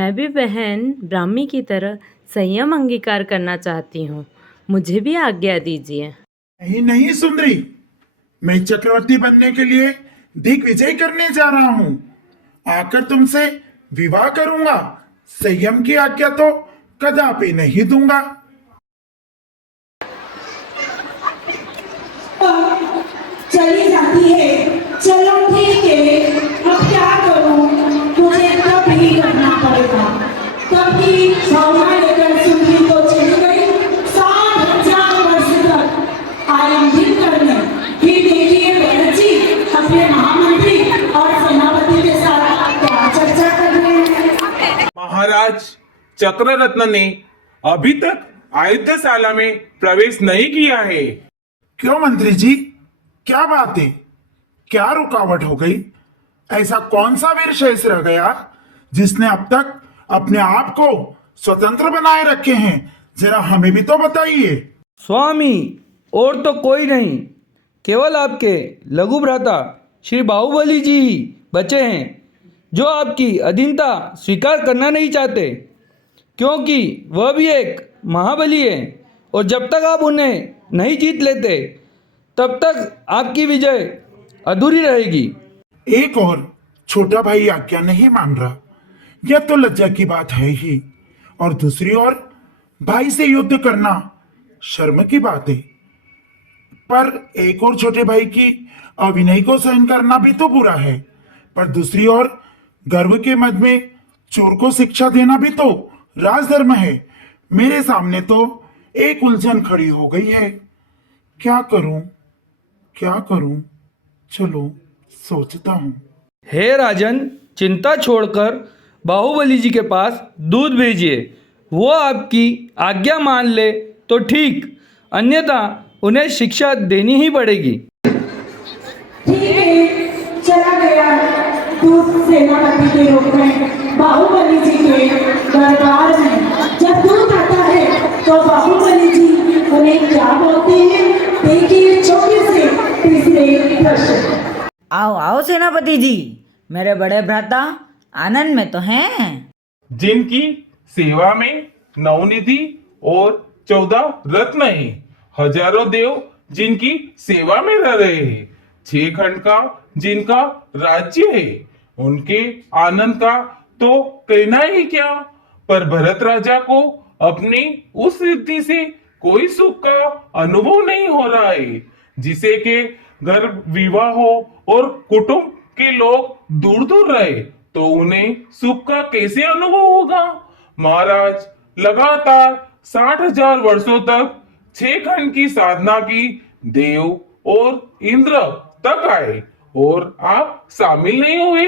मैं भी बहन ब्राह्मी की तरह संयम अंगीकार करना चाहती हूँ। मुझे भी आज्ञा दीजिए। नहीं नहीं सुंदरी, मैं चक्रवर्ती बनने के लिए दिग्विजय करने जा रहा हूँ। आकर तुमसे विवाह करूंगा। संयम की आज्ञा तो कदापि नहीं दूंगा। चली जाती है। चलो ठीक है, अब क्या करूं? मुझे तब ही करना पड़ेगा। तभी भावना लेकर सुंदरी तो चली गई 60,000 वर्ष तक आलमगीर करने। फिर देखिए भरत जी अपने महामंत्री और सेनापति के साथ क्या चर्चा कर रहे हैं। महाराज चक्ररत्न ने अभी तक आयुधशाला में प्रवेश नहीं किया है। क्यों मंत्री जी, क्या बात है? क्या रुकावट हो गई? ऐसा कौन सा वीर शेष रह गया जिसने अब तक अपने आप को स्वतंत्र बनाए रखे हैं? जरा हमें भी तो बताइए। स्वामी, और तो कोई नहीं, केवल आपके लघु भ्राता श्री बाहुबली जी ही बचे हैं, जो आपकी अधीनता स्वीकार करना नहीं चाहते, क्योंकि वह भी एक महाबली है और जब तक आप उन्हें नहीं जीत लेते तब तक आपकी विजय अधूरी रहेगी। एक और छोटा भाई आज्ञा नहीं मान रहा, यह तो लज्जा की बात है ही। और दूसरी ओर भाई से युद्ध करना शर्म की बात है। पर एक और छोटे भाई की अविनय को सहन करना भी तो बुरा है। पर दूसरी ओर गर्व के मद में चोर को शिक्षा देना भी तो राजधर्म है। मेरे सामने तो एक उलझन खड़ी हो गई है। क्या करूं, क्या करूं? चलो सोचता हूं। हे राजन, चिंता छोड़कर बाहुबली जी के पास दूध भेजिए। वो आपकी आज्ञा मान ले तो ठीक, अन्यथा उन्हें शिक्षा देनी ही पड़ेगी। ठीक है, चला गया दूध सेनापति के रूप में बाहुबली जी के दरबार में। जब दूध आता है तो बाहुबली जी उन्हें क्या बोलते हैं, देखिए छोटे से तीसरे प्रश्न। आओ आओ सेनापति जी, मेरे बड़े भ्राता आनंद में तो हैं। जिनकी सेवा में नवनिधि और 14 रत्न है, हजारों देव जिनकी सेवा में रह रहे हैं, 6 खंड का जिनका राज्य है, उनके आनंद का तो कहना ही क्या। पर भरत राजा को अपनी उस सिद्धि से कोई सुख का अनुभव नहीं हो रहा है, जिसे के घर विवाह हो और कुटुंब के लोग दूर दूर रहे तो उन्हें सुख का कैसे अनुभव होगा। महाराज लगातार 60,000 वर्षों तक 6 खंड की साधना की, देव और इंद्र तक आए और आप शामिल नहीं हुए।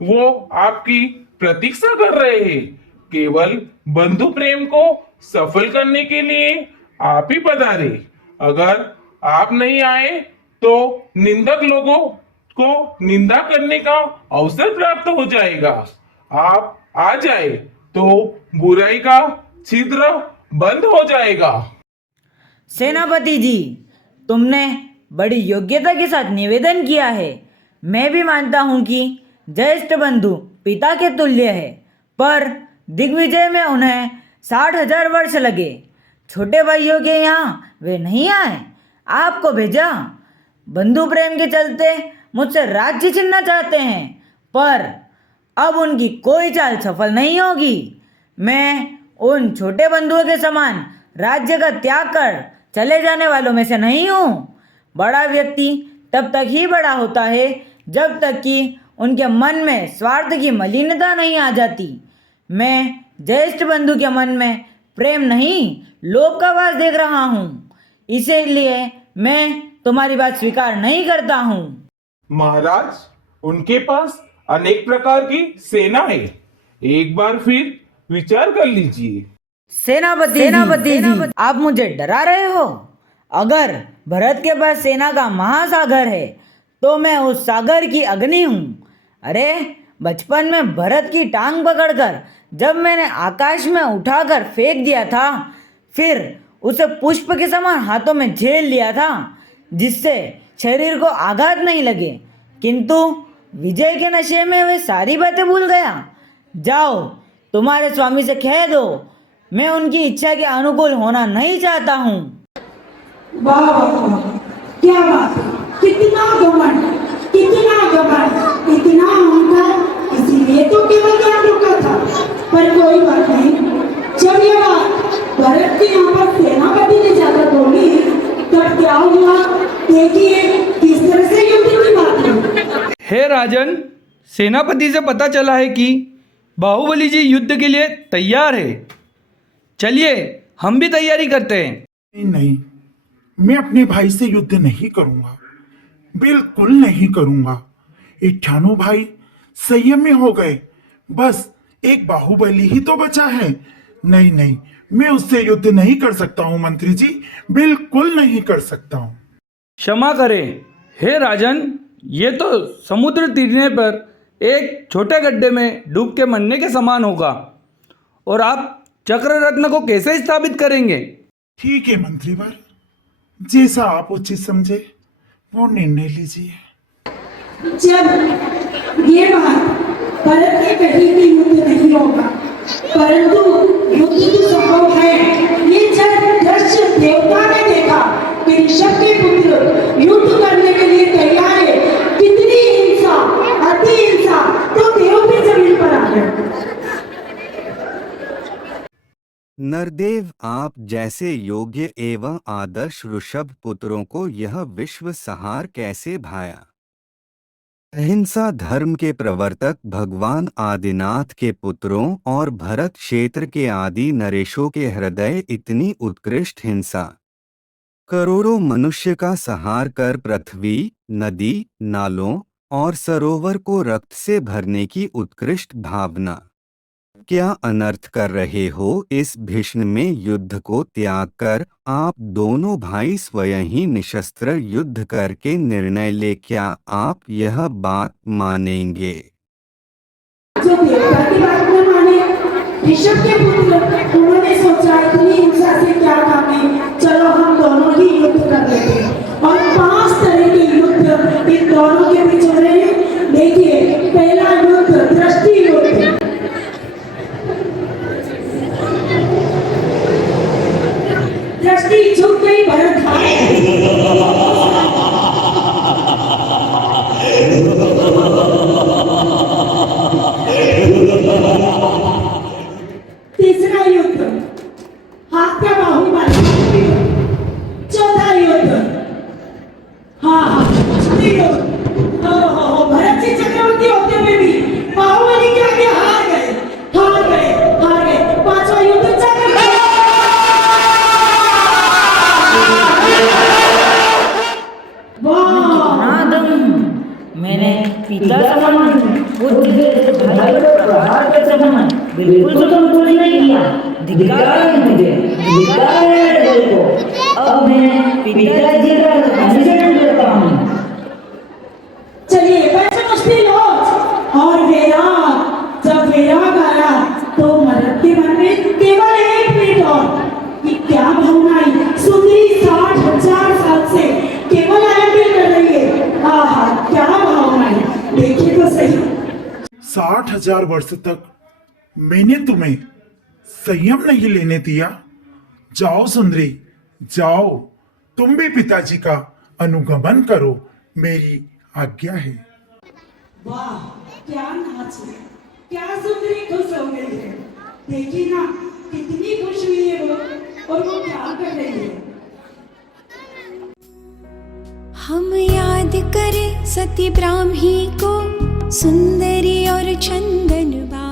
वो आपकी प्रतीक्षा कर रहे हैं। केवल बंधु प्रेम को सफल करने के लिए आप ही पधारे। अगर आप नहीं आए तो निंदक लोगों को निंदा करने का अवसर प्राप्त हो जाएगा। आप आ जाए तो बुराई का छिद्र बंद हो जाएगा। सेनापति जी, तुमने बड़ी योग्यता के साथ निवेदन किया है। मैं भी मानता हूँ कि ज्येष्ठ बंधु पिता के तुल्य है, पर दिग्विजय में उन्हें 60,000 वर्ष लगे। छोटे भाइयों के यहाँ वे नहीं आए, आपको भेजा। बंधु प्रेम के चलते मुझसे राज्य छीनना चाहते हैं, पर अब उनकी कोई चाल सफल नहीं होगी। मैं उन छोटे बंधुओं के समान राज्य का त्याग कर चले जाने वालों में से नहीं हूँ। बड़ा व्यक्ति तब तक ही बड़ा होता है जब तक कि उनके मन में स्वार्थ की मलिनता नहीं आ जाती। मैं ज्येष्ठ बंधु के मन में प्रेम नहीं, लोभ का वास देख रहा हूँ। इसीलिए मैं तुम्हारी बात स्वीकार नहीं करता हूँ। महाराज, उनके पास अनेक प्रकार की सेना है। एक बार फिर विचार कर लीजिए। सेनापति जी, आप मुझे डरा रहे हो। अगर भरत के पास सेना का महासागर है तो मैं उस सागर की अग्नि हूँ। अरे बचपन में भरत की टांग पकड़कर जब मैंने आकाश में उठाकर फेंक दिया था, फिर उसे पुष्प के समान हाथों में झेल लिया था, जिससे शरीर को आघात नहीं लगे, किंतु विजय के नशे में वे सारी बातें भूल गया। जाओ, तुम्हारे स्वामी से कह दो, मैं उनकी इच्छा के अनुकूल होना नहीं चाहता हूँ। वाह वाह वाह, क्या बात है, कितना घमंड, इतना अहंकार, इसीलिए तो केवल ज्ञान रुका था। पर कोई बात नहीं, जब ये बात भरत के यहाँ पर सेनापति ने जाकर बोली तब क्या हुआ, देखिए किस तरह से युद्ध की बात है। हे राजन, सेनापति से पता चला है कि बाहुबली जी युद्ध के लिए तैयार है। चलिए हम भी तैयारी करते हैं। नहीं, मैं अपने भाई से युद्ध नहीं करूंगा, बिल्कुल नहीं करूंगा। 98 भाई संयम में हो गए, बस एक बाहुबली ही तो बचा है। नहीं, मैं उससे युद्ध नहीं कर सकता हूँ मंत्री जी, बिल्कुल नहीं कर सकता हूँ। क्षमा करें हे राजन, ये तो समुद्र तीरने पर एक छोटे गड्ढे में डूब के मरने के समान होगा, और आप चक्र रत्न को कैसे स्थापित करेंगे? ठीक है मंत्रीवर, जैसा आप उचित समझे वो निर्णय लीजिए। जब ये बात भरत ने कही कि युद्ध नहीं होगा, परंतु युद्ध तो संभव है। ये जब दक्ष देवता ने देखा कि ऋषभ के पुत्र युद्ध करने के लिए तैयार है, कितनी हिंसा, अति हिंसा, तो देव भी जमीन पर आ गए। नरदेव, आप जैसे योग्य एवं आदर्श ऋषभ पुत्रों को यह विश्व संहार कैसे भाया? अहिंसा धर्म के प्रवर्तक भगवान आदिनाथ के पुत्रों और भरत क्षेत्र के आदि नरेशों के हृदय इतनी उत्कृष्ट हिंसा, करोड़ों मनुष्य का संहार कर पृथ्वी, नदी, नालों और सरोवर को रक्त से भरने की उत्कृष्ट भावना, क्या अनर्थ कर रहे हो? इस भीष्म में युद्ध को त्याग कर आप दोनों भाई स्वयं ही निशस्त्र युद्ध करके निर्णय ले, क्या आप यह बात मानेंगे? जो देवता की बात न माने, ऋषभ के पुत्र, उन्होंने सोचा इतनी हिंसा से क्या कामे, चलो हम दोनों ही युद्ध कर लेते हैं। और 5 तरह के युद्ध इन दोनों के बीच हो रहे हैं। देखिए, पहला युद्ध दृष्टि युद्ध। दृष्टि झुक गई, भरत हारे। तीसरा युद्ध हाथ का बाहुबली। चौथा युद्ध भरत जी चक्रवर्ती होते हुए भी बाहुबली के आगे हार गए। 5वां युद्ध मैंने पिता समान पुत्र जैसे भाई पर प्रहार के समान बिल्कुल संतोष नहीं किया। धिक्कार है मुझे, धिक्कार है मेरे को। अब मैं पिताजी का अनुसरण करता हूँ। चलिए पंचमुष्टि लोच और वैराग। जब वैराग आया तो मरद के मन में केवल एक मिनट और कि क्या भावनाएं सुंदरी 60,000 साल से केवल आयन कर रही है। आहा, क्या भावनाएं, देखिए तो सही। 60,000 वर्ष तक मैंने तुम्हें संयम नहीं लेने दिया। जाओ सुंदरी, जाओ, तुम भी पिताजी का अनुगमन करो, मेरी आज्ञा है। वाह, क्या नाच है, क्या सुंदरी खुश हो गई है। देखिए ना, कितनी खुश हुई है वो, और वो क्या कर रही है। हम याद करें सती ब्राह्मी को, सुंदरी और चंदन बा